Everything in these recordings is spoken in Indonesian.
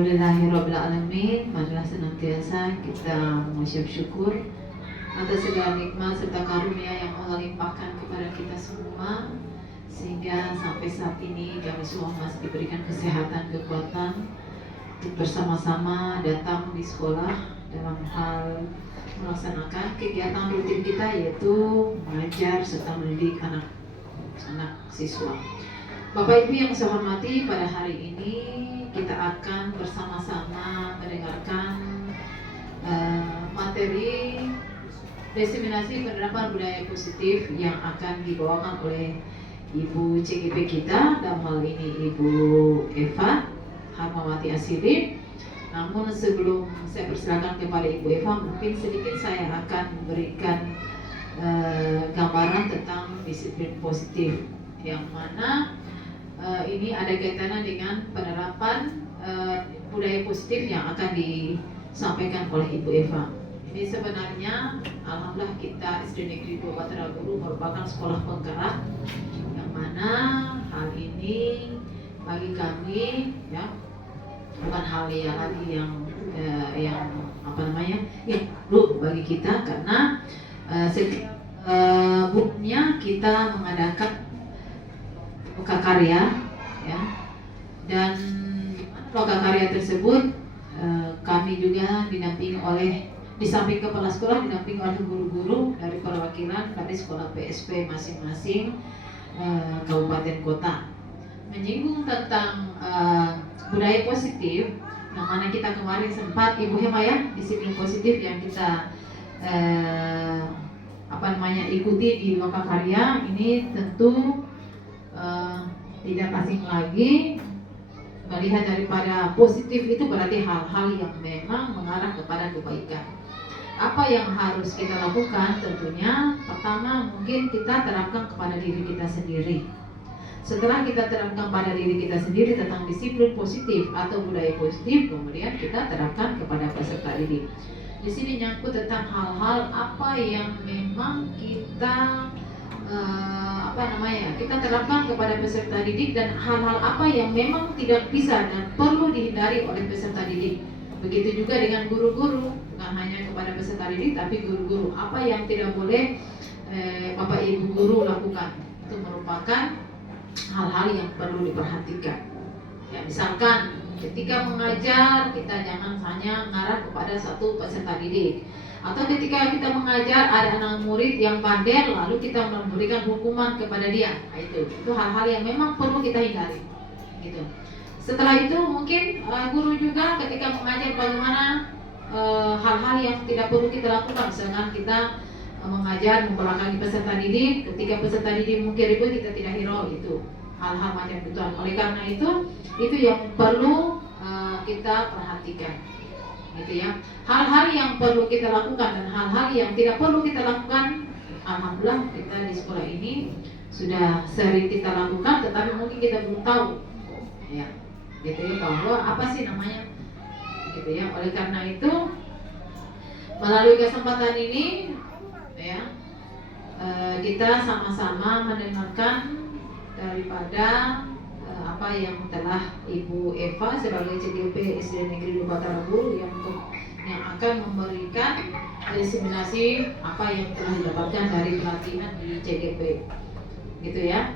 Alhamdulillahirrabbilalamin. Marilah senantiasa kita mengucap syukur atas segala nikmat serta karunia yang Allah limpahkan kepada kita semua, sehingga sampai saat ini kami semua masih diberikan kesehatan, kekuatan untuk bersama-sama datang di sekolah dalam hal melaksanakan kegiatan rutin kita, yaitu mengajar serta mendidik anak-anak siswa. Bapak Ibu yang saya hormati, pada hari ini kita akan bersama-sama mendengarkan materi diseminasi penerapan budaya positif yang akan dibawakan oleh Ibu CGP kita, dalam hal ini Ibu Eva Harmawati Asili. Namun sebelum saya persilakan kepada Ibu Eva, mungkin sedikit saya akan memberikan gambaran tentang disiplin positif, yang mana ini ada kaitannya dengan penerapan budaya positif yang akan disampaikan oleh Ibu Eva. Ini sebenarnya alhamdulillah kita SD Negeri 2 Batara Guru merupakan sekolah penggerak, yang mana hal ini bagi kami ya bukan hal yang lagi yang baru bagi kita, karena setiap bukunya kita mengadakan loka karya ya, dan loka karya tersebut kami juga di samping kepala sekolah didampingi oleh guru-guru dari perwakilan dari sekolah PSP masing-masing kabupaten kota, menyinggung tentang budaya positif, yang mana kita kemarin sempat Ibu Hema ya, disiplin positif yang kita ikuti di loka karya ini tentu tidak asing lagi melihat daripada positif itu berarti hal-hal yang memang mengarah kepada kebaikan. Apa yang harus kita lakukan? Tentunya pertama mungkin kita terapkan kepada diri kita sendiri. Setelah kita terapkan pada diri kita sendiri tentang disiplin positif atau budaya positif, kemudian kita terapkan kepada peserta didik. Di sini nyangkut tentang hal-hal apa yang memang kita kita terapkan kepada peserta didik, dan hal-hal apa yang memang tidak bisa dan perlu dihindari oleh peserta didik. Begitu juga dengan guru-guru, bukan hanya kepada peserta didik tapi guru-guru, apa yang tidak boleh Bapak Ibu guru lakukan. Itu merupakan hal-hal yang perlu diperhatikan ya. Misalkan ketika mengajar, kita jangan hanya mengarah kepada satu peserta didik, atau ketika kita mengajar ada anak murid yang bandel lalu kita memberikan hukuman kepada dia. Nah, itu hal-hal yang memang perlu kita hindari gitu. Setelah itu mungkin guru juga ketika mengajar bagaimana hal-hal yang tidak perlu kita lakukan. Misalkan kita mengajar membelakangi peserta didik, ketika peserta didik mungkin ribut, kita tidak hirau, itu hal-hal macam itu. Oleh karena itu yang perlu kita perhatikan gitu ya. Hal-hal yang perlu kita lakukan dan hal-hal yang tidak perlu kita lakukan, alhamdulillah kita di sekolah ini sudah sering kita lakukan, tetapi mungkin kita belum tahu ya gitu ya, bahwa apa sih namanya gitu ya. Oleh karena itu melalui kesempatan ini ya kita sama-sama mendengarkan daripada apa yang telah Ibu Eva sebagai CGP SD Negeri 2 Batara Guru yang akan memberikan diseminasi apa yang telah didapatkan dari pelatihan di CGP gitu ya.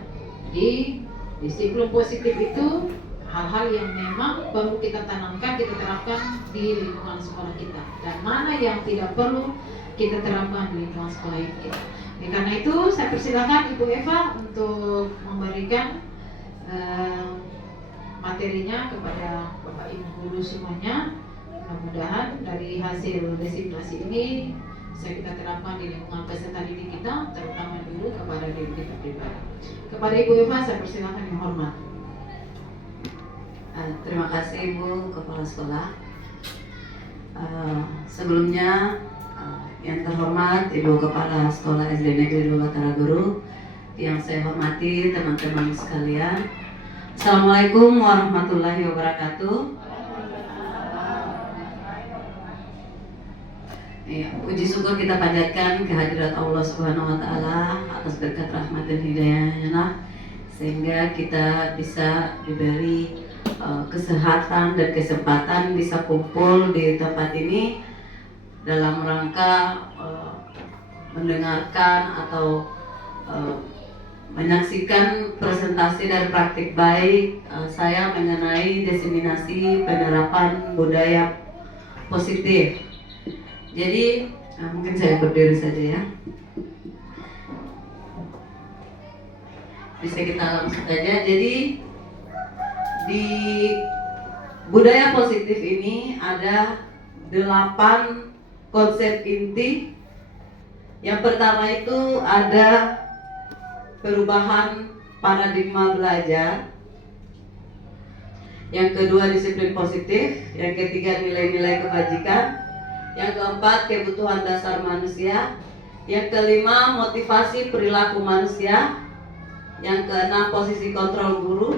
Di disiplin positif itu hal-hal yang memang perlu kita tanamkan, kita terapkan di lingkungan sekolah kita, dan mana yang tidak perlu kita terapkan di lingkungan sekolah kita. Karena itu saya persilakan Ibu Eva untuk memberikan materinya kepada Bapak Ibu guru semuanya. Mudah-mudahan dari hasil diseminasi ini bisa kita terapkan di lingkungan peserta didik kita, terutama dulu kepada diri kita pribadi. Kepada Ibu Eva saya persilakan yang hormat. Terima kasih Ibu Kepala Sekolah. Sebelumnya yang terhormat Ibu Kepala Sekolah SD Negeri 2 Batara Guru, yang saya hormati teman-teman sekalian, Assalamualaikum warahmatullahi wabarakatuh. Ya, puji syukur kita panjatkan kehadirat Allah Subhanahu wa Ta'ala atas berkat rahmat dan hidayahnya, sehingga kita bisa diberi kesehatan dan kesempatan bisa kumpul di tempat ini dalam rangka mendengarkan atau menyaksikan presentasi dan praktik baik saya mengenai diseminasi penerapan budaya positif. Jadi mungkin saya berdiri saja ya. Bisa kita langsung saja. Jadi di budaya positif ini ada 8 konsep inti. Yang pertama itu ada perubahan paradigma belajar. Yang kedua disiplin positif. Yang ketiga nilai-nilai kebajikan. Yang keempat kebutuhan dasar manusia. Yang kelima motivasi perilaku manusia. Yang keenam posisi kontrol guru.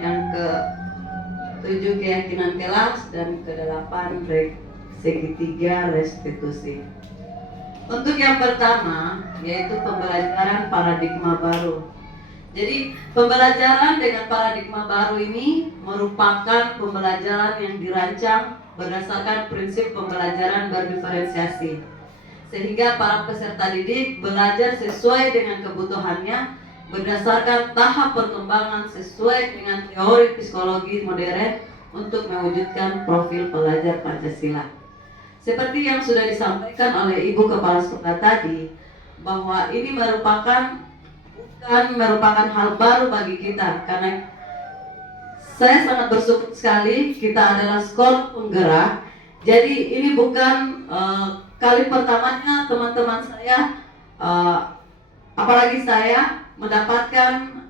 Yang ke-7 keyakinan kelas. Dan ke-8 segitiga restitusi. Untuk yang pertama yaitu pembelajaran paradigma baru. Jadi pembelajaran dengan paradigma baru ini merupakan pembelajaran yang dirancang berdasarkan prinsip pembelajaran berdiferensiasi, sehingga para peserta didik belajar sesuai dengan kebutuhannya berdasarkan tahap perkembangan sesuai dengan teori psikologi modern untuk mewujudkan profil pelajar Pancasila. Seperti yang sudah disampaikan oleh Ibu Kepala Sekolah tadi, bahwa ini bukan merupakan hal baru bagi kita, karena saya sangat bersyukur sekali kita adalah sekolah penggerak. Jadi ini bukan kali pertamanya teman-teman saya, apalagi saya mendapatkan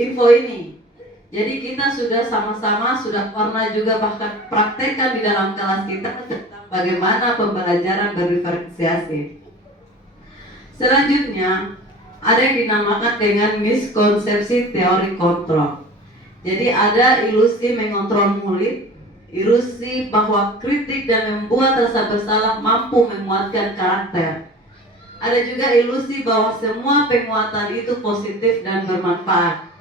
info ini. Jadi kita sudah sama-sama sudah pernah juga bahkan praktekkan di dalam kelas kita tentang bagaimana pembelajaran berdiferensiasi. Selanjutnya ada yang dinamakan dengan miskonsepsi teori kontrol. Jadi ada ilusi mengontrol murid, ilusi bahwa kritik dan membuat rasa bersalah mampu menguatkan karakter. Ada juga ilusi bahwa semua penguatan itu positif dan bermanfaat.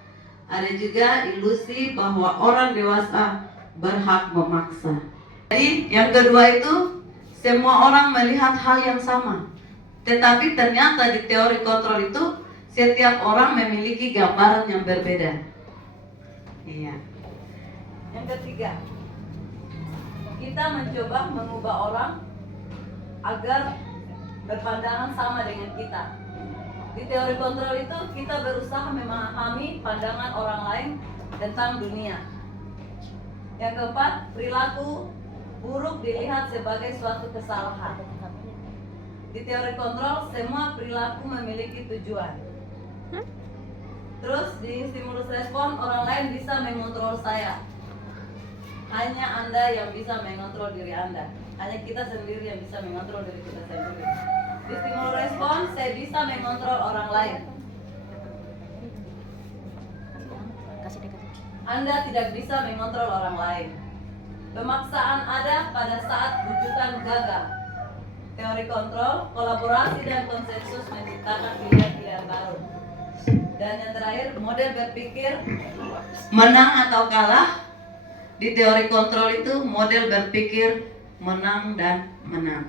Ada juga ilusi bahwa orang dewasa berhak memaksa. Jadi yang kedua itu semua orang melihat hal yang sama. Tetapi ternyata di teori kontrol itu setiap orang memiliki gambaran yang berbeda. Iya. Yang ketiga, kita mencoba mengubah orang agar berpandangan sama dengan kita. Di teori kontrol itu kita berusaha memahami pandangan orang lain tentang dunia. Yang keempat, perilaku buruk dilihat sebagai suatu kesalahan. Di teori kontrol, semua perilaku memiliki tujuan. Terus di stimulus respon, orang lain bisa mengontrol saya. Hanya Anda yang bisa mengontrol diri Anda. Hanya kita sendiri yang bisa mengontrol diri kita sendiri. Di stimulus respon, saya bisa mengontrol orang lain. Anda tidak bisa mengontrol orang lain. Pemaksaan ada pada saat rujukan gagal. Teori kontrol, kolaborasi dan konsensus menciptakan pilihan-pilihan baru. Dan yang terakhir, model berpikir menang atau kalah. Di teori kontrol itu model berpikir menang dan menang.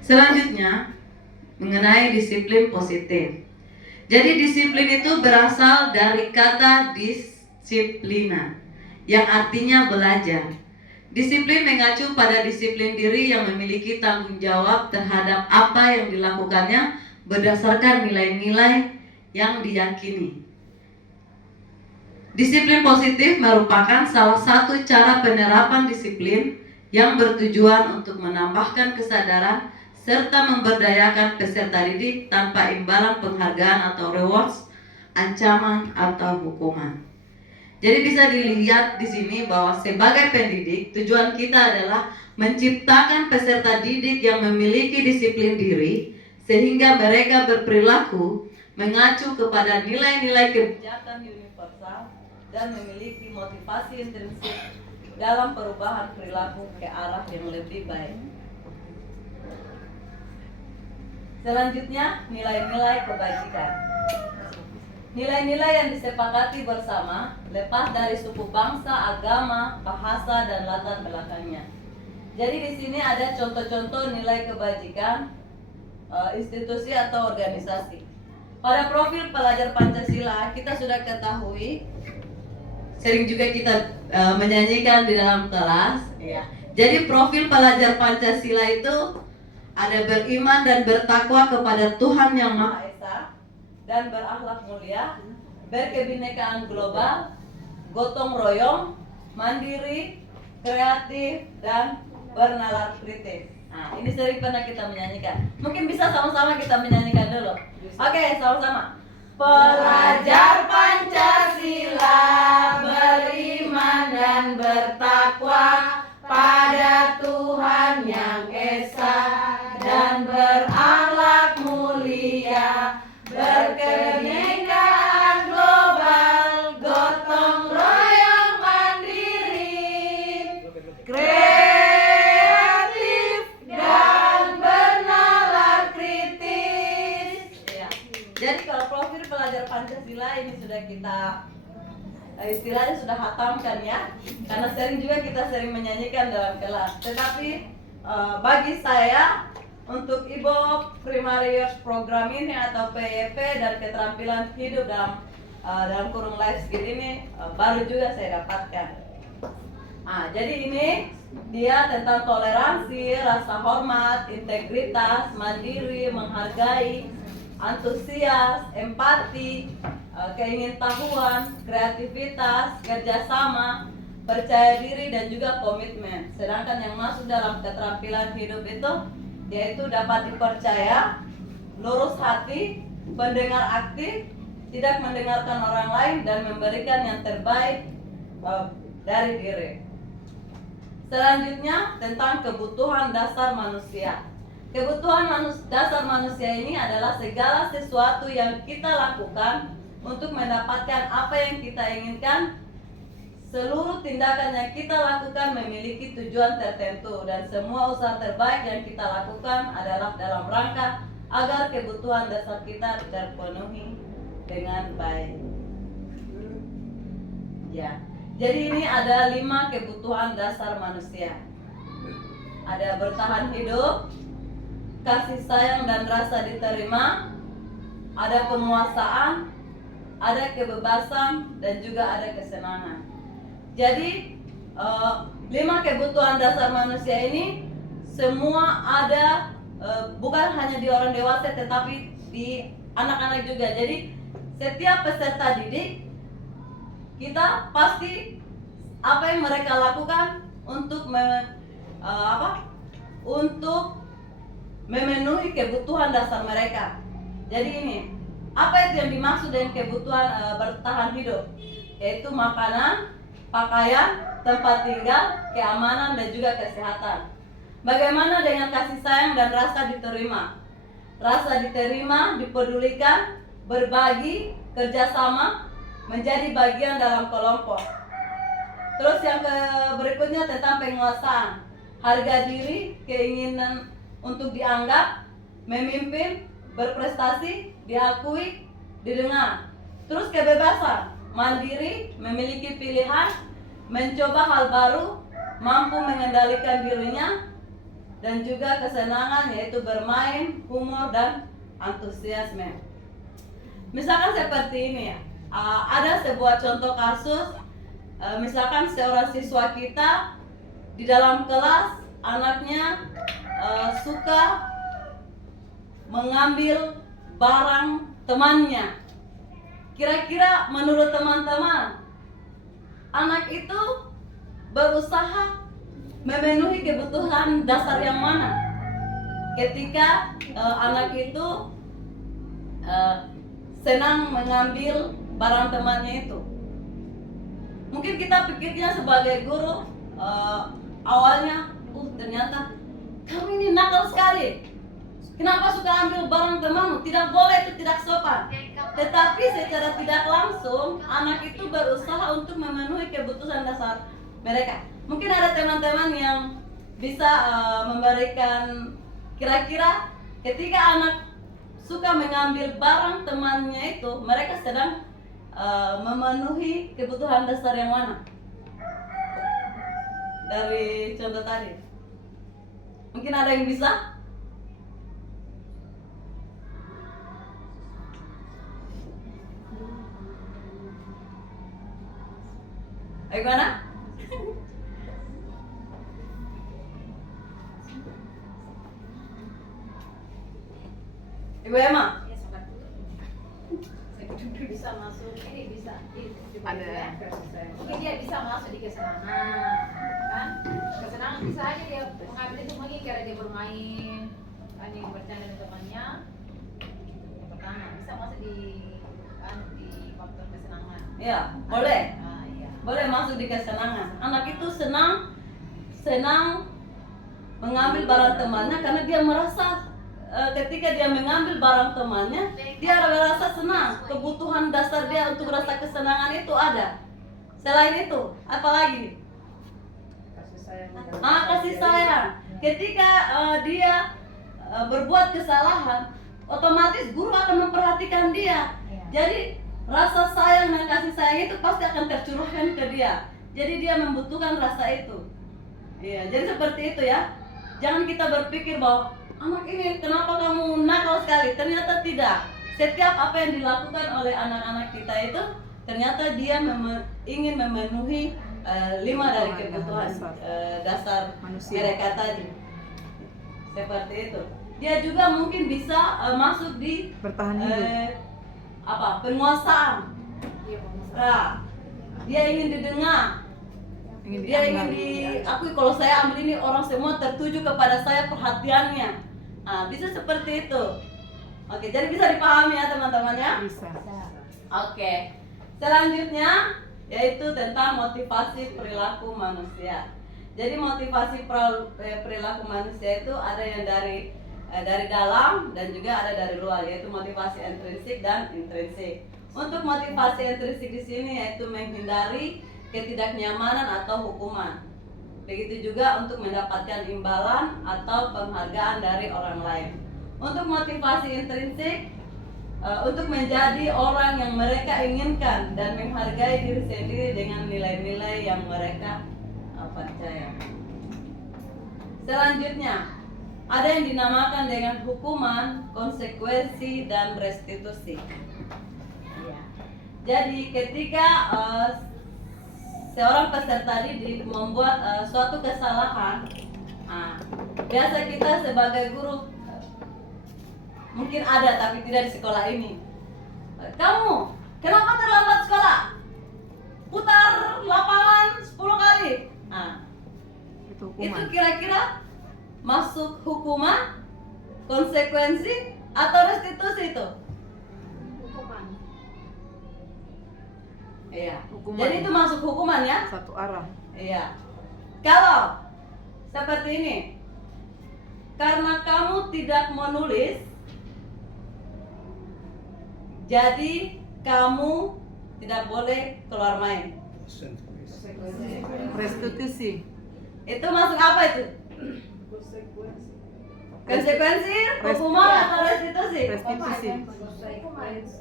Selanjutnya, mengenai disiplin positif. Jadi disiplin itu berasal dari kata disiplina, yang artinya belajar. Disiplin mengacu pada disiplin diri yang memiliki tanggung jawab terhadap apa yang dilakukannya berdasarkan nilai-nilai yang diyakini. Disiplin positif merupakan salah satu cara penerapan disiplin yang bertujuan untuk menambahkan kesadaran serta memberdayakan peserta didik tanpa imbalan penghargaan atau rewards, ancaman atau hukuman. Jadi bisa dilihat di sini bahwa sebagai pendidik, tujuan kita adalah menciptakan peserta didik yang memiliki disiplin diri sehingga mereka berperilaku mengacu kepada nilai-nilai kebijakan universal dan memiliki motivasi intrinsik dalam perubahan perilaku ke arah yang lebih baik. Selanjutnya, nilai-nilai kebajikan. Nilai-nilai yang disepakati bersama lepas dari suku bangsa, agama, bahasa, dan latar belakangnya. Jadi di sini ada contoh-contoh nilai kebajikan institusi atau organisasi. Pada profil pelajar Pancasila kita sudah ketahui, sering juga kita menyanyikan di dalam kelas. Ya. Jadi profil pelajar Pancasila itu ada beriman dan bertakwa kepada Tuhan Yang Maha Esa dan berakhlak mulia, berkebinekaan global, gotong royong, mandiri, kreatif, dan bernalar kritis. Nah, ini sering pernah kita menyanyikan. Mungkin bisa sama-sama kita menyanyikan dulu. Oke, sama-sama. Pelajar Pancasila beriman dan bertakwa pada Tuhan Yang Esa dan berakhlak mulia, berkebinekaan global, gotong royong, mandiri, kreatif, dan bernalar kritis. Ya. Jadi kalau profil pelajar Pancasila ini sudah kita istilahnya sudah hatamkan ya, karena sering juga kita sering menyanyikan dalam kelas. Tetapi bagi saya untuk Ibo Primary Youth Program ini atau PYP dan keterampilan hidup dalam kurung life skill ini baru juga saya dapatkan. Nah, jadi ini dia tentang toleransi, rasa hormat, integritas, mandiri, menghargai, antusias, empati, keingintahuan, kreativitas, kerjasama, percaya diri, dan juga komitmen. Sedangkan yang masuk dalam keterampilan hidup itu yaitu dapat dipercaya, lurus hati, pendengar aktif, tidak mendengarkan orang lain, dan memberikan yang terbaik dari diri. Selanjutnya tentang kebutuhan dasar manusia. Kebutuhan dasar manusia ini adalah segala sesuatu yang kita lakukan untuk mendapatkan apa yang kita inginkan. Seluruh tindakan yang kita lakukan memiliki tujuan tertentu, dan semua usaha terbaik yang kita lakukan adalah dalam rangka agar kebutuhan dasar kita terpenuhi dengan baik. Ya, jadi ini ada 5 kebutuhan dasar manusia. Ada bertahan hidup, kasih sayang dan rasa diterima, ada penguasaan, ada kebebasan, dan juga ada kesenangan. Jadi 5 kebutuhan dasar manusia ini semua ada, bukan hanya di orang dewasa tetapi di anak-anak juga. Jadi setiap peserta didik kita pasti apa yang mereka lakukan untuk untuk memenuhi kebutuhan dasar mereka. Jadi ini apa itu yang dimaksud dengan kebutuhan bertahan hidup, yaitu makanan, pakaian, tempat tinggal, keamanan, dan juga kesehatan. Bagaimana dengan kasih sayang dan rasa diterima? Rasa diterima, dipedulikan, berbagi, kerjasama, menjadi bagian dalam kelompok. Terus yang berikutnya tentang penguasaan. Harga diri, keinginan untuk dianggap, memimpin, berprestasi, diakui, didengar. Terus kebebasan, mandiri, memiliki pilihan, mencoba hal baru, mampu mengendalikan dirinya, dan juga kesenangan yaitu bermain, humor, dan antusiasme. Misalkan seperti ini ya, ada sebuah contoh kasus, misalkan seorang siswa kita di dalam kelas anaknya suka mengambil barang temannya. Kira-kira menurut teman-teman, anak itu berusaha memenuhi kebutuhan dasar yang mana? Ketika anak itu senang mengambil barang temannya itu. Mungkin kita pikirnya sebagai guru, awalnya, ternyata kamu ini nakal sekali. Kenapa suka ambil barang temanmu? Tidak boleh, itu tidak sopan. Tetapi secara tidak langsung anak itu berusaha untuk memenuhi kebutuhan dasar mereka. Mungkin ada teman-teman yang bisa memberikan kira-kira ketika anak suka mengambil barang temannya itu, mereka sedang memenuhi kebutuhan dasar yang mana? Dari contoh tadi. Mungkin ada yang bisa? Gimana? Ibu Emma? Bisa masuk ini, bisa ada mungkin dia bisa masuk di kesenangan, kan? Kesenangan bisa aja dia mengambil itu mungkin karena dia bermain, kan yang bercanda dengan temannya. Yang pertama bisa masuk di faktor kesenangan. Iya, boleh. Iya. Boleh masuk di kesenangan. Anak itu senang mengambil barang temannya karena dia merasa ketika dia mengambil barang temannya, dia merasa senang. Kebutuhan dasar dia untuk rasa kesenangan itu ada. Selain itu, apa lagi? Kasih sayang. Ketika dia berbuat kesalahan, otomatis guru akan memperhatikan dia. Jadi rasa sayang dan kasih sayang itu pasti akan tercurahkan ke dia. Jadi dia membutuhkan rasa itu. Iya, jadi seperti itu ya. Jangan kita berpikir bahwa anak ini kenapa kamu nakal sekali? Ternyata tidak. Setiap apa yang dilakukan oleh anak-anak kita itu ternyata dia ingin memenuhi 5 dari kebutuhan dasar manusia mereka tadi. Seperti itu. Dia juga mungkin bisa masuk di bertahan hidup. Penguasaan. Nah, dia ingin didengar. Dia ingin diakui kalau saya ambil ini orang semua tertuju kepada saya perhatiannya. Bisa seperti itu. Oke, jadi bisa dipahami ya teman-teman ya? Bisa. Oke. Selanjutnya yaitu tentang motivasi perilaku manusia. Jadi motivasi perilaku manusia itu ada yang dari dalam dan juga ada dari luar, yaitu motivasi intrinsik dan intrinsik. Untuk motivasi intrinsik di sini yaitu menghindari ketidaknyamanan atau hukuman. Begitu juga untuk mendapatkan imbalan atau penghargaan dari orang lain. Untuk motivasi intrinsik, untuk menjadi orang yang mereka inginkan dan menghargai diri sendiri dengan nilai-nilai yang mereka percaya. Selanjutnya, ada yang dinamakan dengan hukuman, konsekuensi, dan restitusi. Jadi ketika seorang peserta didik membuat suatu kesalahan, biasa kita sebagai guru mungkin ada tapi tidak di sekolah ini. Kamu kenapa terlambat sekolah? Putar lapangan 10 kali. Itu kira-kira masuk hukuman, konsekuensi, atau restitusi itu? Iya. Hukuman. Jadi itu masuk hukuman ya? Satu arah. Iya. Kalau seperti ini, karena kamu tidak menulis, jadi kamu tidak boleh keluar main. Restitusi. Itu masuk apa itu? Konsekuensi, hukuman atau restitusi? Restitusi. Konsekuensi.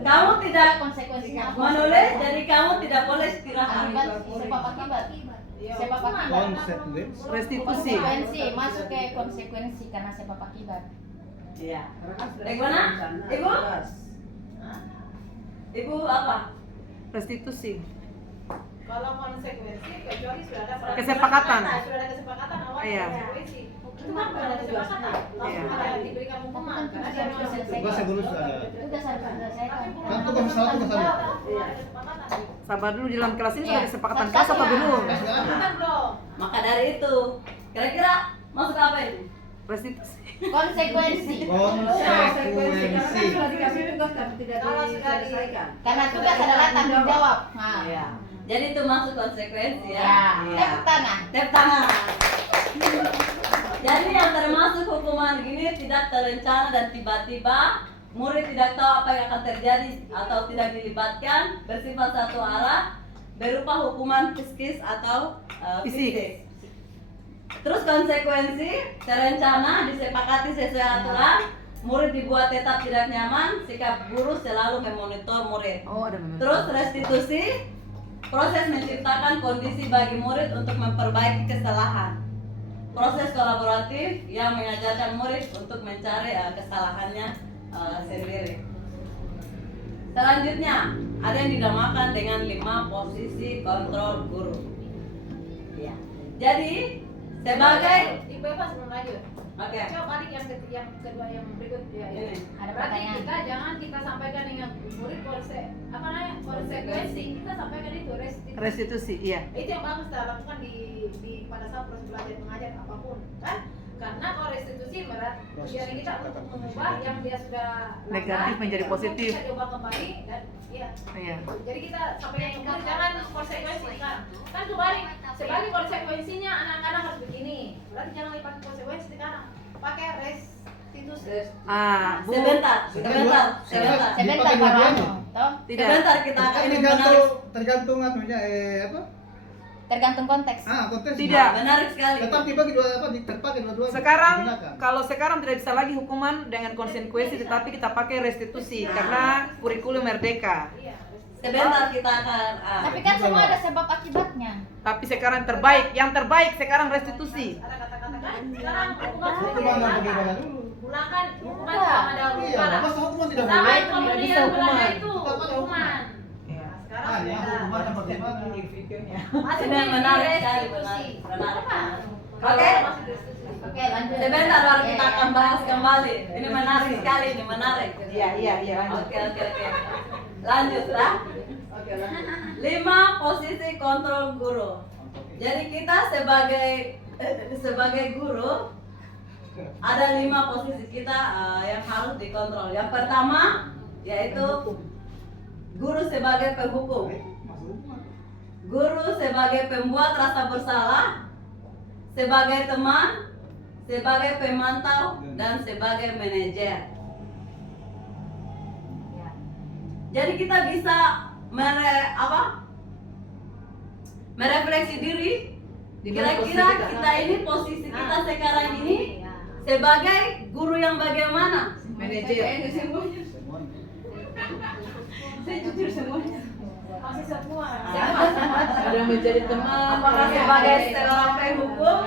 Kamu tidak Konsekuensinya apa? menulis, jadi kamu tidak boleh istirahat. Sebab akibat. Sebab akibat. Restitusi. Konsekuensi masuk ke konsekuensi karena sebab akibat. Iya. Bagaimana? Ibu? Ibu apa? Restitusi. Kalau konsekuensi kecuali sudah ada Kesepakatan. Sudah ada kesepakatan awal Iya. konsekuensi. Itu kan sudah ada kesepakatan. Langsung Iya. ada diberikan hukuman. Karena dia mau selesai. Tugas yang belum sudah ada. Tugas harus selesaikan. Kan tugas salah tugas ada. Sabar dulu, di dalam kelas ini sudah Iya. ada kesepakatan kelas atau belum? Tes nggak ada. Kan belum. Maka dari itu, kira-kira masuk apa ini? Restitusi. Konsekuensi. Konsekuensi. Kalau sudah karena tugas adalah tanggung jawab. Nah. Iya. Jadi itu masuk konsekuensi ya. Ya. Iya. Tepuk tangan. Tepuk tangan. Jadi yang termasuk hukuman gini tidak terencana dan tiba-tiba murid tidak tahu apa yang akan terjadi atau tidak dilibatkan, bersifat satu arah, berupa hukuman psikis atau fisik. Terus konsekuensi terencana disepakati sesuai aturan, murid dibuat tetap tidak nyaman, sikap guru selalu memonitor murid. Oh, ada memang. Terus restitusi, proses menciptakan kondisi bagi murid untuk memperbaiki kesalahan. Proses kolaboratif yang mengajarkan murid untuk mencari kesalahannya sendiri. Selanjutnya, ada yang dinamakan dengan 5 posisi kontrol guru. Ya. Jadi, sebagai bebas belum lanjut. oke. Coba balik yang kedua yang berikut ya. Ini. Ada berarti kita jangan kita sampaikan dengan murid konsekuensi, kita sampaikan itu restitusi. Restitusi, iya. Itu yang bagus kita lakukan di pada saat proses belajar mengajar apapun kan, karena kalau restitusi biar kita untuk mengubah yang dia sudah Negatif menjadi positif. kita coba kembali dan iya. Iya. Jadi kita sampaikan ke murid jangan konsekuensi kan kembali sebagai konsekuensinya anak-anak harus begini, berarti jangan lipat konsekuensi sekarang pakai restitusi. Ah, Bu. Sebentar. Sebentar Pak Rono. Toh, Tidak. Sebentar kita akan Tergantung anunya apa? tergantung konteks. Konteks. Tidak. menarik sekali. Tetap dibagi dua apa terpakai dua-duanya. Sekarang Digunakan. kalau sekarang tidak bisa lagi hukuman dengan konsekuensi, tetapi kita pakai restitusi karena kurikulum merdeka. Iya. Sebentar kita akan Tapi kan semua ada sebab akibatnya. Tapi sekarang terbaik, yang terbaik sekarang restitusi. Ada kata-kata kan sekarang hukuman Hukuman bagaimana dulu? Pulangkan hukuman sama ada Iya, hukuman. masa hukuman tidak Sama boleh? yang kemudian bisa hukuman. belajar itu Tetap ada hukuman. Nah, sekarang Ya, beda. hukuman apa bagaimana? Masih Ini menarik sekali, restitusi. menarik. Apa? Oke. Masih restitusi. Oke, lanjut. Sebentar baru kita akan bahas kembali. Ini menarik sekali, ini menarik. Iya, lanjut. Oke. Lanjut lah. 5 posisi kontrol guru. Jadi kita sebagai guru ada 5 posisi kita yang harus dikontrol. Yang pertama yaitu guru sebagai penghukum, guru sebagai pembuat rasa bersalah, sebagai teman, sebagai pemantau, dan sebagai manajer. Jadi kita bisa merefleksi diri. Di mana posisi Kira-kira kita? kita ini posisi kita sekarang ini sebagai guru yang bagaimana? Manajer. Saya jujur semuanya. Masih semua. Ada menjadi teman. Apakah sebagai seorang penghukum,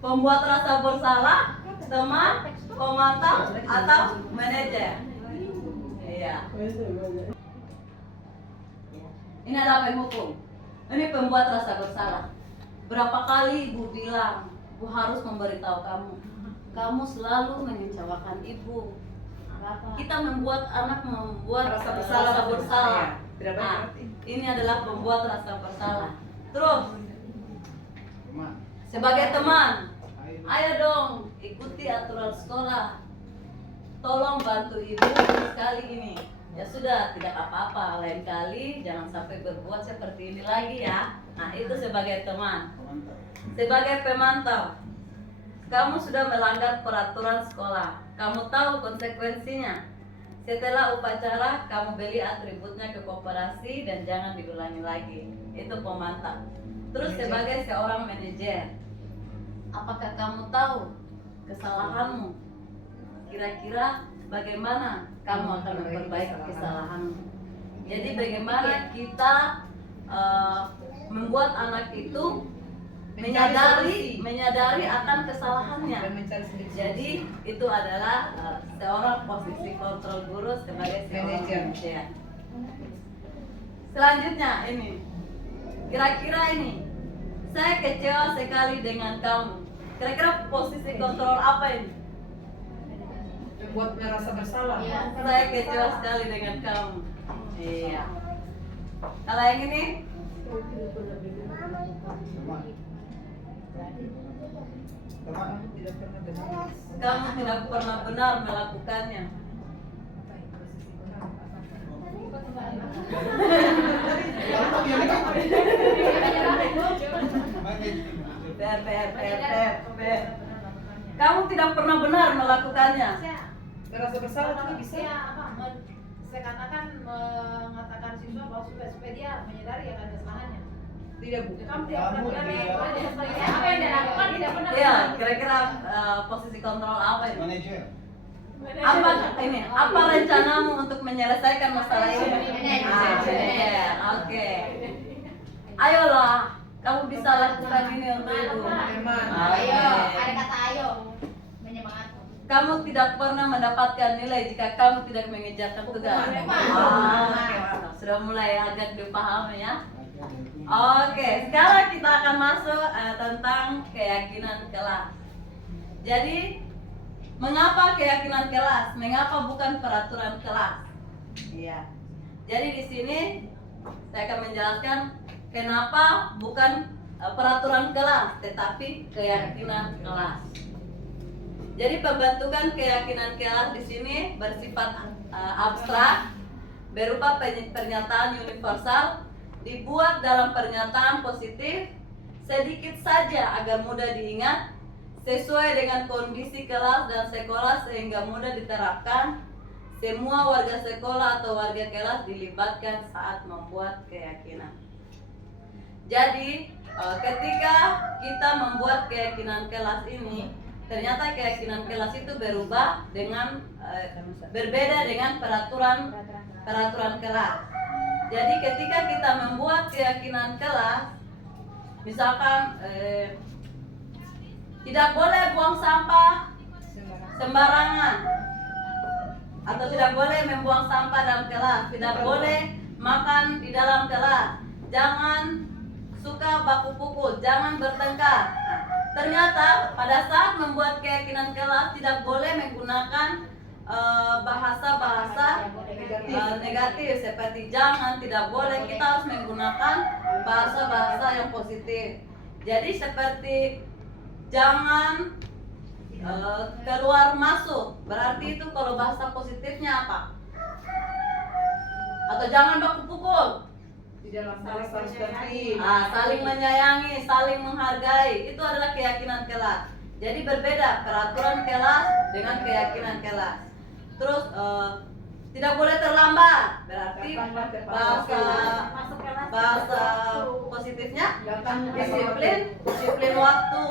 pembuat rasa bersalah, teman, pemantau, atau manajer? Iya. Ini adalah penghukum. Ini pembuat rasa bersalah. Berapa kali ibu bilang, ibu harus memberitahu kamu. Kamu selalu mengecewakan ibu. Kita membuat anak Rasa bersalah. rasa bersalah. Iya, tidak baik Nah, berarti. ini adalah pembuat rasa bersalah. Terus, Teman. sebagai teman, ayo dong ikuti aturan sekolah. Tolong bantu ibu sekali ini. Ya sudah, tidak apa-apa. Lain kali jangan sampai berbuat seperti ini lagi ya. Nah, itu sebagai teman. Sebagai pemantau, kamu sudah melanggar peraturan sekolah. Kamu tahu konsekuensinya. Setelah upacara, kamu beli atributnya ke koperasi dan jangan diulangi lagi. Itu pemantau. Terus sebagai seorang manajer, apakah kamu tahu kesalahanmu? Kira-kira bagaimana kamu akan memperbaiki kesalahanmu? Jadi bagaimana kita membuat anak itu menyadari akan kesalahannya. Jadi itu adalah seorang posisi kontrol guru sebagai seorang manajer. Selanjutnya ini, kira-kira ini, saya kecewa sekali dengan kamu. Kira-kira posisi kontrol apa ini? Buat merasa bersalah. Saya kecewa sekali dengan kamu. Iya. Kalau yang ini, Teman. kamu tidak pernah benar melakukannya. Per. Kamu tidak pernah benar melakukannya. Merasa bersalah juga bisa. Iya, saya katakan mengatakan siswa bahwa supaya dia menyadari akan kesalahannya. Tidak bukan. Kamu tidak Apa yang dilakukan tidak pernah. Iya, kira-kira posisi kontrol apa itu? manajer. Apa rencanamu untuk menyelesaikan masalah ini? Manajer. Oke. Ayolah, kamu bisa lakukan ini untuk ibu. Memang. Ayo, ada kata ayo. Menyemangatkan. Kamu tidak pernah mendapatkan nilai jika kamu tidak mengejarkan tugas. Oke, mantap. Sudah mulai agak dipahami ya. Oke, sekarang kita akan masuk tentang keyakinan kelas. Jadi, mengapa keyakinan kelas? Mengapa bukan peraturan kelas? Iya. Jadi di sini saya akan menjelaskan kenapa bukan peraturan kelas, tetapi keyakinan kelas. Jadi pembentukan keyakinan kelas di sini bersifat abstrak, berupa pernyataan universal, dibuat dalam pernyataan positif, sedikit saja agar mudah diingat, sesuai dengan kondisi kelas dan sekolah sehingga mudah diterapkan. Semua warga sekolah atau warga kelas dilibatkan saat membuat keyakinan. Jadi ketika kita membuat keyakinan kelas ini, ternyata keyakinan kelas itu berubah dengan berbeda dengan peraturan kelas. Jadi ketika kita membuat keyakinan kelas, misalkan tidak boleh buang sampah sembarangan, atau tidak boleh membuang sampah dalam kelas, tidak boleh makan di dalam kelas, jangan suka baku pukul, jangan bertengkar. Nah, ternyata pada saat membuat keyakinan kelas tidak boleh menggunakan bahasa-bahasa negatif seperti jangan, tidak boleh, kita harus menggunakan bahasa-bahasa yang positif. Jadi seperti jangan keluar masuk, berarti itu kalau bahasa positifnya apa? Atau jangan baku pukul, Di dalam kelas harus tertib. saling menyayangi, saling menghargai, itu adalah keyakinan kelas. Jadi berbeda peraturan kelas dengan keyakinan kelas. Terus tidak boleh terlambat, berarti bahasa positifnya disiplin waktu.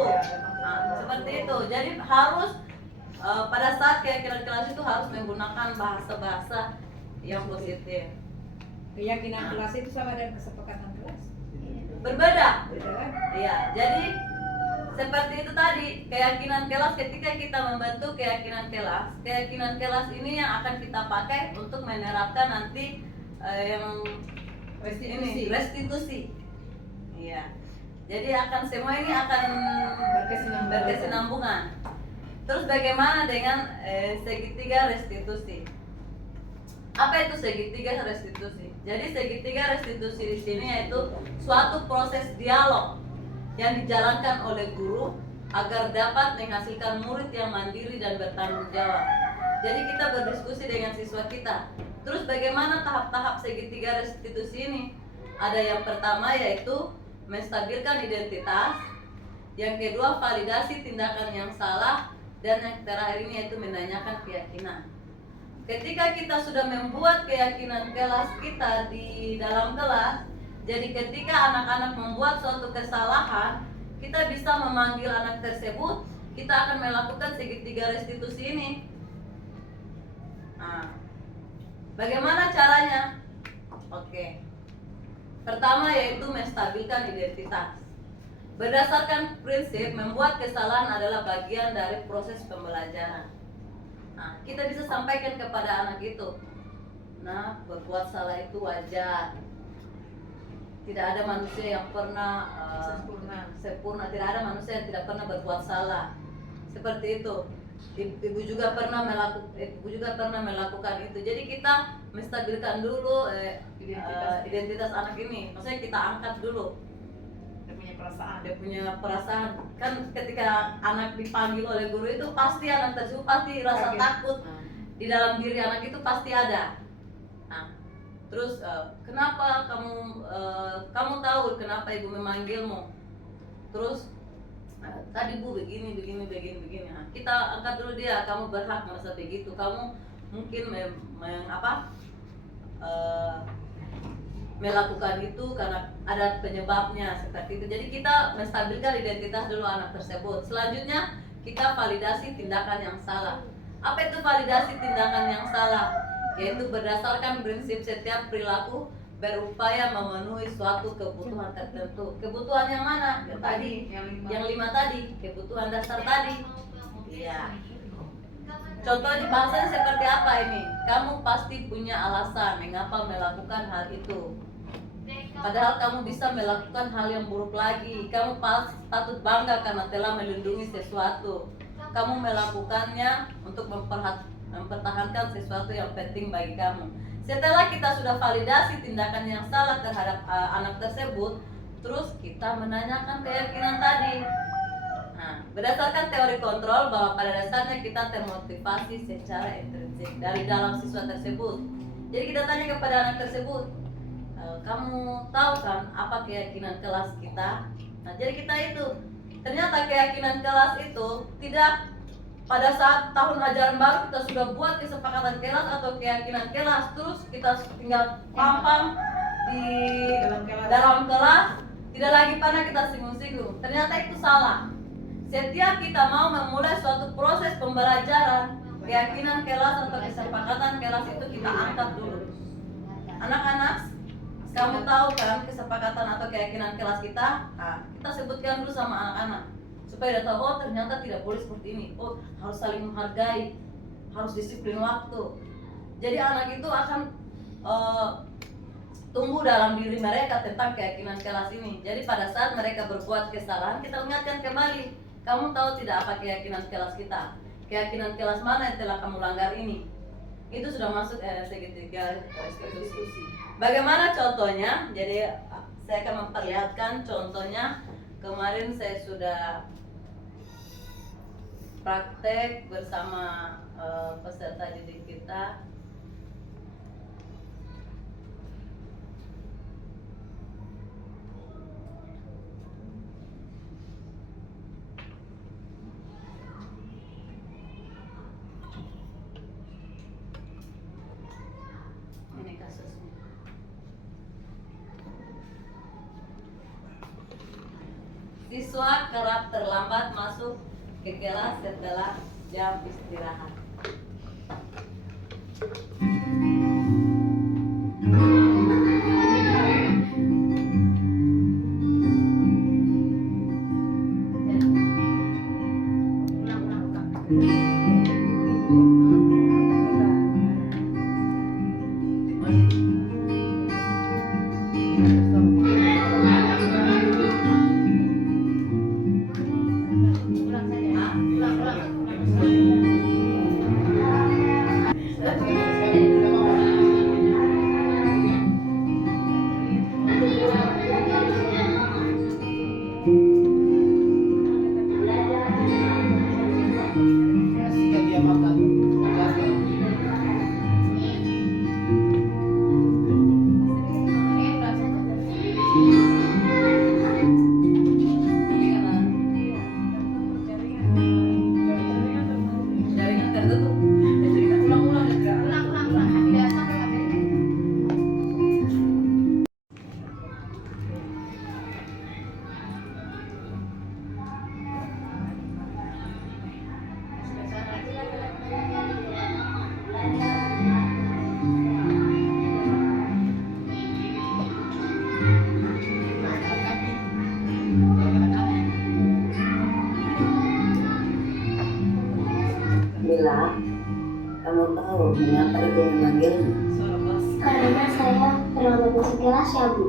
Nah, seperti itu. Jadi harus pada saat keyakinan kelas itu harus menggunakan bahasa-bahasa yang positif. Keyakinan kelas itu sama dengan kesepakatan kelas. Berbeda. Beda kan? Iya, jadi seperti itu tadi, keyakinan kelas. Ketika kita membentuk keyakinan kelas ini yang akan kita pakai untuk menerapkan nanti yang restitusi. Iya. Jadi semua ini akan berkesinambungan. Terus bagaimana dengan segitiga restitusi? Apa itu segitiga restitusi? Jadi segitiga restitusi di sini yaitu suatu proses dialog yang dijalankan oleh guru agar dapat menghasilkan murid yang mandiri dan bertanggung jawab. Jadi kita berdiskusi dengan siswa kita. Terus bagaimana tahap-tahap segitiga restitusi ini? Ada yang pertama yaitu menstabilkan identitas, yang kedua validasi tindakan yang salah, dan yang terakhir ini yaitu menanyakan keyakinan. Ketika kita sudah membuat keyakinan kelas kita di dalam kelas, jadi ketika anak-anak membuat suatu kesalahan, kita bisa memanggil anak tersebut, kita akan melakukan segitiga restitusi ini. Nah, bagaimana caranya? Oke. Pertama yaitu menstabilkan identitas. Berdasarkan prinsip, membuat kesalahan adalah bagian dari proses pembelajaran. Nah, kita bisa sampaikan kepada anak itu, nah, berbuat salah itu wajar. Tidak ada manusia yang pernah sempurna. Tidak ada manusia yang tidak pernah berbuat salah. Seperti itu. Ibu juga pernah melakukan itu. Jadi kita menstabilkan dulu identitas anak ini. Maksudnya kita angkat dulu. Dia punya perasaan. Kan ketika anak dipanggil oleh guru itu pasti anak tersebut pasti rasa takut di dalam diri anak itu pasti ada. Nah, terus kenapa kamu tahu kenapa ibu memanggilmu? Terus tadi bu begini. Nah, kita angkat dulu dia, kamu berhak merasa begitu. Kamu mungkin melakukan itu karena ada penyebabnya seperti itu. Jadi kita menstabilkan identitas dulu anak tersebut. Selanjutnya kita validasi tindakan yang salah. Apa itu validasi tindakan yang salah? Yaitu berdasarkan prinsip setiap perilaku berupaya memenuhi suatu kebutuhan tertentu. Kebutuhan yang mana? Yang tadi, yang lima tadi, kebutuhan dasar tadi. Iya. Contoh di bahasanya seperti apa ini? Kamu pasti punya alasan mengapa melakukan hal itu. Padahal kamu bisa melakukan hal yang buruk lagi. Kamu patut bangga karena telah melindungi sesuatu. Kamu melakukannya untuk mempertahankan sesuatu yang penting bagi kamu. Setelah kita sudah validasi tindakan yang salah terhadap anak tersebut, terus kita menanyakan keyakinan tadi. Nah, berdasarkan teori kontrol bahwa pada dasarnya kita termotivasi secara intrinsik dari dalam siswa tersebut. Jadi kita tanya kepada anak tersebut, kamu tahu kan apa keyakinan kelas kita? Nah, jadi kita itu ternyata keyakinan kelas itu tidak pada saat tahun ajaran baru kita sudah buat kesepakatan kelas atau keyakinan kelas, terus kita tinggal pampang di dalam kelas, tidak lagi pernah kita singgung-singgung. Ternyata itu salah. Setiap kita mau memulai suatu proses pembelajaran, keyakinan kelas atau kesepakatan kelas itu kita angkat dulu. Anak-anak, kamu tahu kan kesepakatan atau keyakinan kelas kita? Nah, kita sebutkan dulu sama anak-anak supaya dia tahu, oh ternyata tidak boleh seperti ini. Oh, harus saling menghargai, harus disiplin waktu. Jadi anak itu akan tumbuh dalam diri mereka tentang keyakinan kelas ini. Jadi pada saat mereka berbuat kesalahan, kita ingatkan kembali. Kamu tahu tidak apa keyakinan kelas kita? Keyakinan kelas mana yang telah kamu langgar ini? Itu sudah masuk segitiga restitusi. Bagaimana contohnya? Jadi saya akan memperlihatkan contohnya. Kemarin saya sudah praktek bersama peserta didik kita. Ini kasusnya. Siswa kerap terlambat masuk ke kelas setelah jam istirahat. Kasihkan dia makan. Jaringan tertutup. Ulang-ulang juga. Ulang. Tidak sampai materi. Bila kamu tahu mengapa ibu memanggilmu? Suara bos. Karena saya terlambat masuk kelas ya Bu.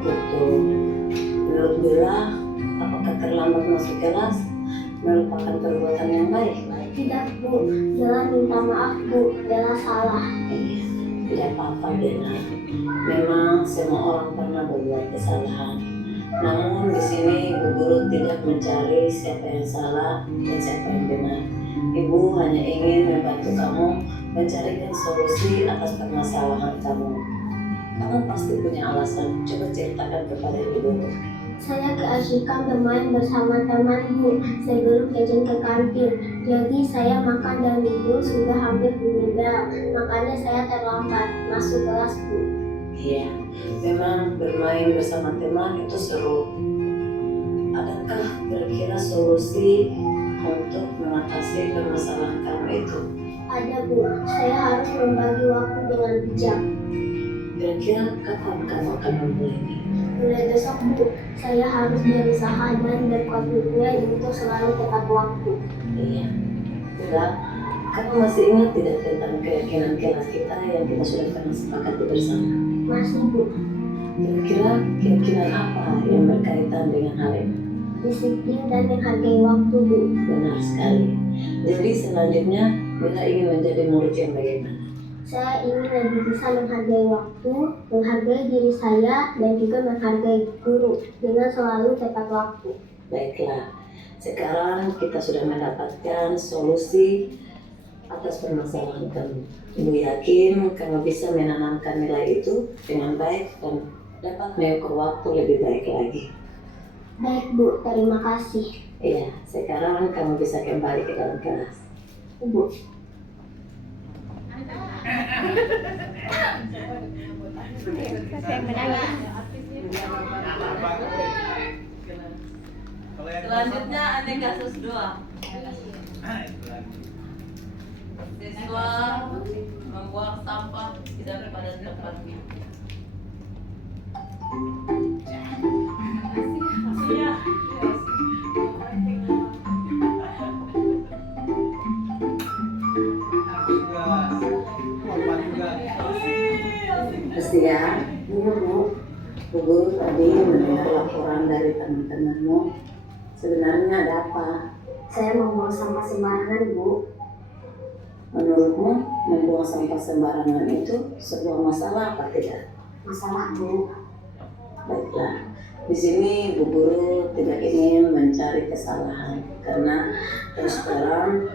Betul. Menurut Bila, apakah terlambat masuk kelas merupakan perbuatan yang baik? Tidak Bu, Bella minta maaf Bu, Bella salah. Tidak apa-apa Bella. Memang semua orang pernah berbuat kesalahan. Namun di sini Ibu Guru tidak mencari siapa yang salah dan siapa yang benar. Ibu hanya ingin membantu kamu mencarikan solusi atas permasalahan kamu. Kamu pasti punya alasan. Coba ceritakan kepada Ibu Guru. Saya keasikan bermain bersama teman Bu sebelum izin ke kantin. Jadi saya makan dan tidur sudah hampir bunyi bel. Makanya saya terlambat masuk kelas Bu. Iya, memang bermain bersama teman itu seru. Adakah kira-kira solusi untuk mengatasi permasalahan kamu itu? Ada Bu, saya harus membagi waktu dengan bijak. Kira-kira kapan kamu akan memulai ini? Mulai besok Bu, saya harus berusaha dan berkomitmen untuk selalu tepat waktu. Iya. Enggak, kamu masih ingat tidak tentang keyakinan kelas kita yang kita sudah pernah sepakati bersama? Masih Bu, Kira-kira keyakinan apa yang berkaitan dengan hal ini? disiplin dan menghargai waktu Bu. Benar sekali. Jadi selanjutnya, Mila ingin menjadi murid yang bagaimana? Saya ingin lebih bisa menghargai waktu, menghargai diri saya, dan juga menghargai guru dengan selalu tepat waktu. Baiklah, sekarang kita sudah mendapatkan solusi atas permasalahan kamu. Ibu yakin kamu bisa menanamkan nilai itu dengan baik dan dapat mengukur waktu lebih baik lagi. Baik Bu, terima kasih. Iya, sekarang kamu bisa kembali ke dalam kelas. Bu. Selanjutnya ada kasus 2. Siswa membuang sampah tidak pada tempatnya. Iya. Iya, Bu. Bu Guru tadi mendengar laporan dari teman-temanmu. Sebenarnya ada apa? Saya membuang sampah sembarangan Bu. Menurutmu, membuang sampah sembarangan itu sebuah masalah apa tidak? Masalah Bu. Baiklah, di sini Bu Guru tidak ingin mencari kesalahan karena terus terang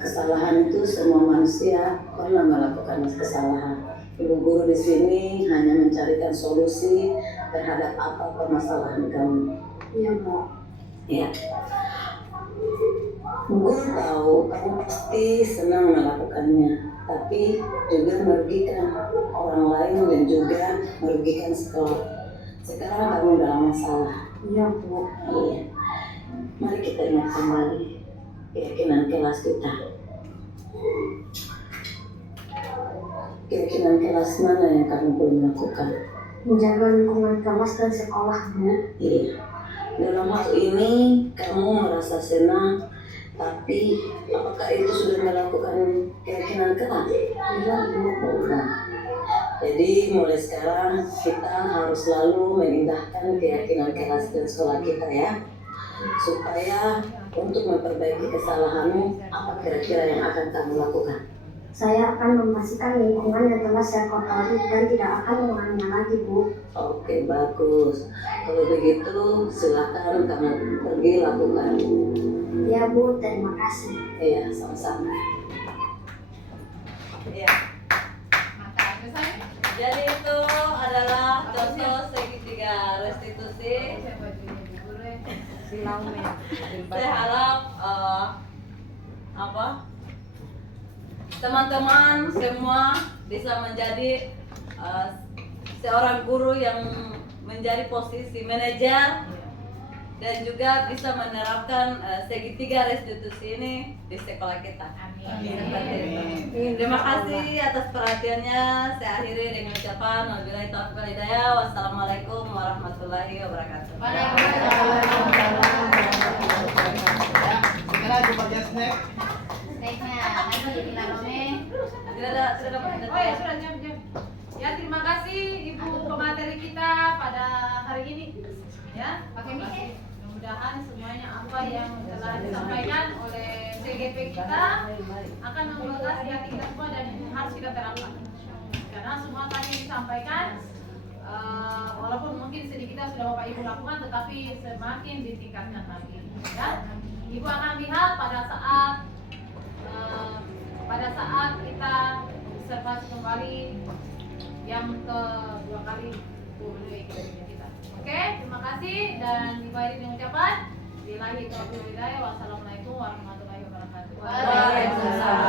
kesalahan itu semua manusia pernah melakukan kesalahan. Ibu Guru di sini hanya mencarikan solusi terhadap apa permasalahan kamu. Iya Bu. Ya. Bu Guru tahu kamu pasti senang melakukannya, tapi juga merugikan orang lain dan juga merugikan sekolah. Sekarang kamu dalam masalah. Iya Bu. Iya. Mari kita ingat kembali keyakinan kelas kita. Keyakinan kelas mana yang kamu belum lakukan? Menjaga lingkungan kelas dan sekolah Bu. Iya. Dalam hal ini kamu merasa senang, tapi apakah itu sudah melakukan keyakinan kelas? Iya Bu. Bukan. Jadi mulai sekarang kita harus selalu mengindahkan keyakinan kelas dan sekolah kita ya, supaya untuk memperbaiki kesalahanmu, apa kira-kira yang akan kamu lakukan? Saya akan memastikan lingkungan dan kelas saya kotori dan tidak akan mengulanginya lagi Bu. Oke, bagus. Kalau begitu, silakan kamu pergi lakukan. Iya Bu, terima kasih. Iya, sama-sama. Iya. Jadi itu adalah contoh segitiga restitusi. Saya harap teman-teman semua bisa menjadi seorang guru yang menjadi posisi manajer dan juga bisa menerapkan segitiga restitusi ini di sekolah kita. Amin. Terima kasih atas perhatiannya. Saya akhiri dengan ucapan wabillahi taufiq wal hidayah. Wassalamualaikum warahmatullahi wabarakatuh. Sekarang coba dia snack. Snacknya nanti jadi larome. Tidak ada. Oh ya sudah jam. Ya terima kasih Ibu pemateri kita pada hari ini. Ya Pakai mie. mudah-mudahan semuanya apa yang telah disampaikan oleh CGP kita akan membekas di hati kita semua dan harus kita terapkan. Karena semua tadi disampaikan, walaupun mungkin sedikit kita sudah Bapak Ibu lakukan, tetapi semakin ditingkatkan lagi. Ya, Ibu akan lihat pada saat kita observasi kembali yang kedua kali pemilu kita. Oke, terima kasih dan diakhiri dengan ucapan billahi taufiq wal hidayah. Wassalamualaikum warahmatullahi wabarakatuh. Waalaikumsalam.